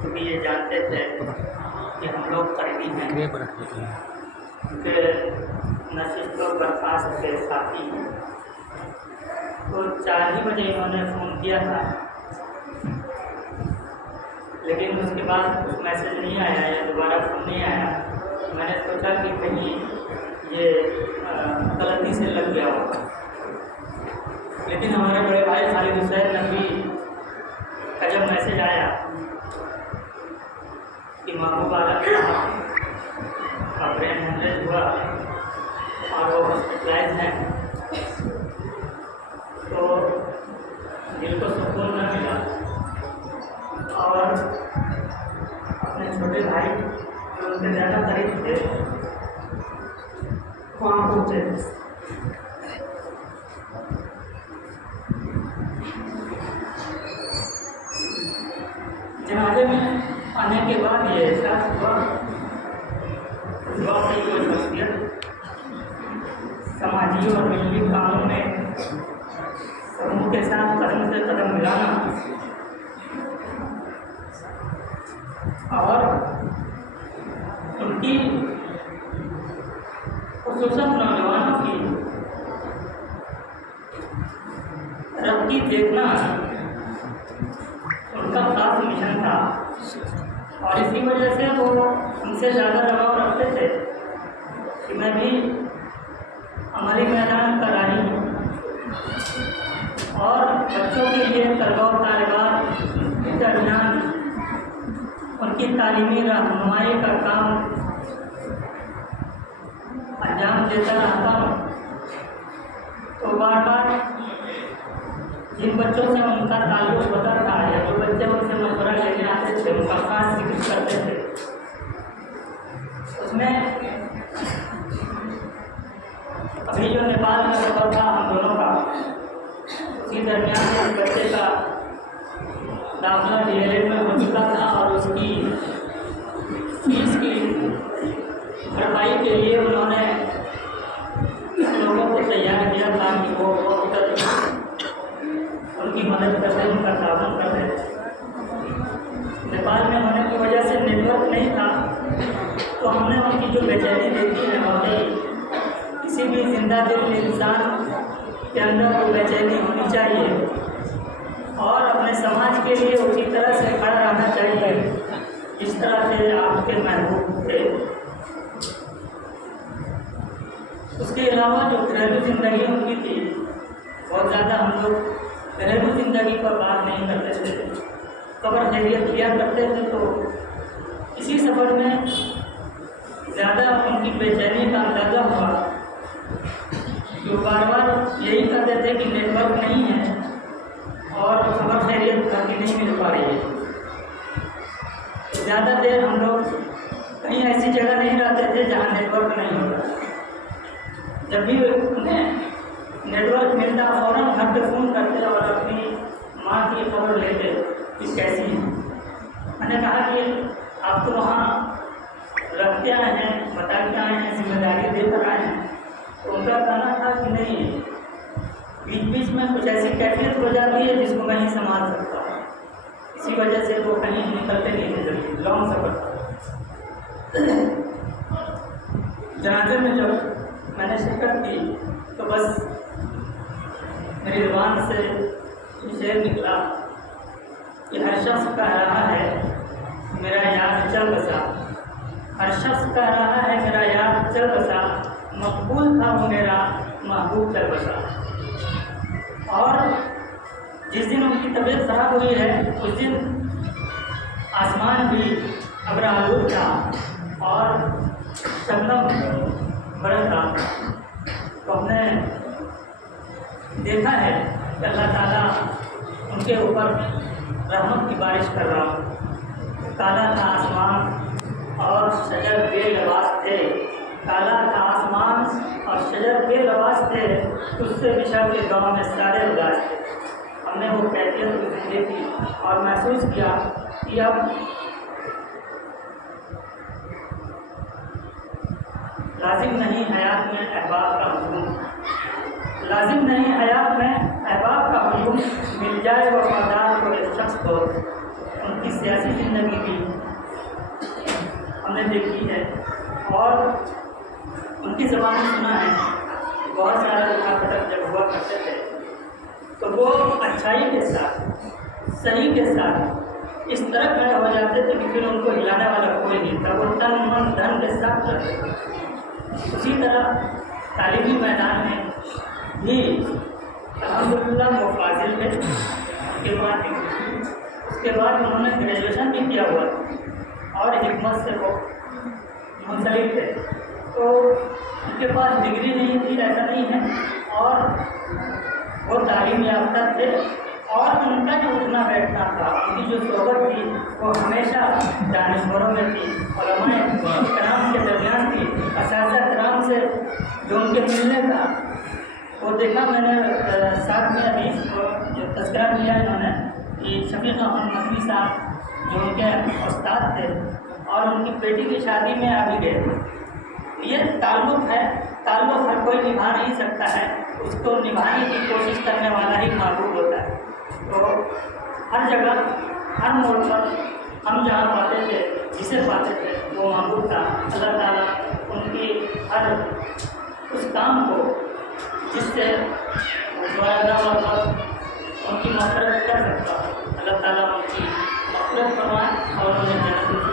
क्योंकि ये जानते थे कि हम लोग करीबी हैं, उनके नशिस्त व बर्खास्त के साथी हैं। तो 4 ही बजे इन्होंने फ़ोन किया था, लेकिन उसके बाद कुछ मैसेज नहीं आया या दोबारा फ़ोन नहीं आया। मैंने सोचा कि कहीं ये गलती से लग गया होगा, लेकिन हमारे बड़े भाई खालिद हुसैन नकवी का जब मैसेज आया कि महबूब आलम का ब्रेन हेमरेज हुआ और वो हॉस्पिटलाइज हैं, तो दिल को सुकून न मिला और अपने छोटे भाई जो उनके ज़्यादा करीब थे वहाँ पहुँचे। जनाजे में आने के बाद ये एहसास हुआ की कोई शख्सियत समाजी और मिली कामों में समूह के साथ कदम से कदम मिलाना और उनकी खुसूसन नौजवानों की तरक्की देखना उनका खास मिशन था और इसी वजह से वो हमसे ज़्यादा लगाव रखते थे कि मैं भी हमारी मैदान का राही हूँ और बच्चों के लिए तलबा व तालिबात के दरमियान उनकी तालीमी रहनुमाई का काम अंजाम देता रहता हूँ। तो बार बार जिन बच्चों से उनका ताल्लुक़ होता था या जो बच्चे उनसे मशवरा लेने आते थे उनका खास जिक्र करते थे। उसमें अभी जो नेपाल में सफर था हम दोनों का, उसी दरमियान एक बच्चे का दाखिला DLA में हो चुका था और उसकी फीस की भरपाई के लिए उन्होंने लोगों को तैयार किया था कि वो उनकी मदद करते, उनका ताउन करते। नेपाल में होने की वजह से नेटवर्क नहीं था, तो हमने उनकी जो बेचैनी देखी है वाकई किसी भी जिंदा दिल इंसान के अंदर वो बेचैनी होनी चाहिए और अपने समाज के लिए उसी तरह से खड़ा रहना चाहिए जिस तरह से आपके महबूब थे। उसके अलावा जो घरेलू ज़िंदगी उनकी थी, बहुत ज़्यादा हम लोग घरेलू ज़िंदगी पर बात नहीं करते थे, खबर खैरियत किया करते थे। तो इसी सफ़र में ज़्यादा उनकी बेचैनी का अंदाज़ा हुआ, जो बार बार यही कहते थे कि नेटवर्क नहीं है और खबर खैरियत करके नहीं मिल पा रही है। तो ज़्यादा देर हम लोग कहीं ऐसी जगह नहीं रहते थे जहाँ नेटवर्क नहीं होता। जब भी उन्हें नेटवर्क मिलता फ़ौरन घर पे फ़ोन करते और अपनी माँ की खबर लेते कि कैसी है। मैंने कहा कि आप तो वहाँ रख के आए हैं, बता के आए हैं, जिम्मेदारी देकर आए हैं। तो उनका कहना था कि नहीं, बीच बीच में कुछ ऐसी कैफियत हो जाती है जिसको मैं ही संभाल सकता हूँ। इसी वजह से वो कहीं निकलते नहीं थे, जल्दी लॉन्ग सफ़र था। जनाजे में जब मैंने शिरकत की तो बस मेरी ज़ुबान से शेर निकला कि हर शख्स कह रहा है मेरा याद चल बसा, हर शख्स कह रहा है मेरा याद चल बसा, मकबूल था वो मेरा महबूब चल बसा। और जिस दिन उनकी तबीयत ख़राब हुई है उस दिन आसमान भी अबरालूद था और शबनम बरस रहा था। तो हमने देखा है कि अल्लाह ताला उनके ऊपर रहमत की बारिश कर रहा हूँ। काला था आसमान और शजर बेलबास थे, काला था आसमान और शजर बेलबास थे, उससे बिछड़ के गाँव में सारे उदास थे। हमने वो कैफियत देखी और महसूस किया कि अब लाजिम नहीं हयात में अहबाब का हुजूम, लाजिम नहीं हयात में अहबाब का हुजूम, मिल जाए वफादार को एक शख्स को उनकी सियासी ज़िंदगी भी हमने देखी है और उनकी ज़बान में सुना है कि बहुत सारा उठापटक जब हुआ करते थे तो वो अच्छाई के साथ, सही के साथ इस तरह खड़े हो जाते थे कि फिर उनको हिलाने वाला कोई नहीं था। वो तन मन धन के साथ करते थे। उसी तरह तालीमी मैदान में भी अल्हम्दुलिल्लाह वो फाजिल थे। उसके बाद उन्होंने ग्रेजुएशन भी किया हुआ और हिकमत से वो मुंसलिक थे। तो उनके पास डिग्री नहीं थी ऐसा नहीं है, और वो तालीम याफ्ता थे और उनका जो उठना बैठना था, उनकी जो सोहबत थी वो हमेशा दानिशवरों में थी, उलमाए कराम के दरमियान थी, असातिज़ा कराम से जो उनके मिलने का वो देखा मैंने। साथ में अभी जो तज़किरा किया इन्होंने कि शफीक अहमद नकवी साहब जो उनके उस्ताद थे और उनकी बेटी की शादी में आ भी गए। ये ताल्लुक़ है, ताल्लुक़ हर कोई निभा नहीं सकता है, उसको निभाने की कोशिश करने वाला ही महबूब होता है। तो हर जगह हर मोड़ पर हम जहाँ पाते थे, जिसे पाते थे वो महबूब था। अल्लाह ताला उनकी हर उस काम को जिससे उनकी मफ़रत कर सकता है, अल्लाह ताला उनकी मफ़रत फरमाए और उन्हें जन्नत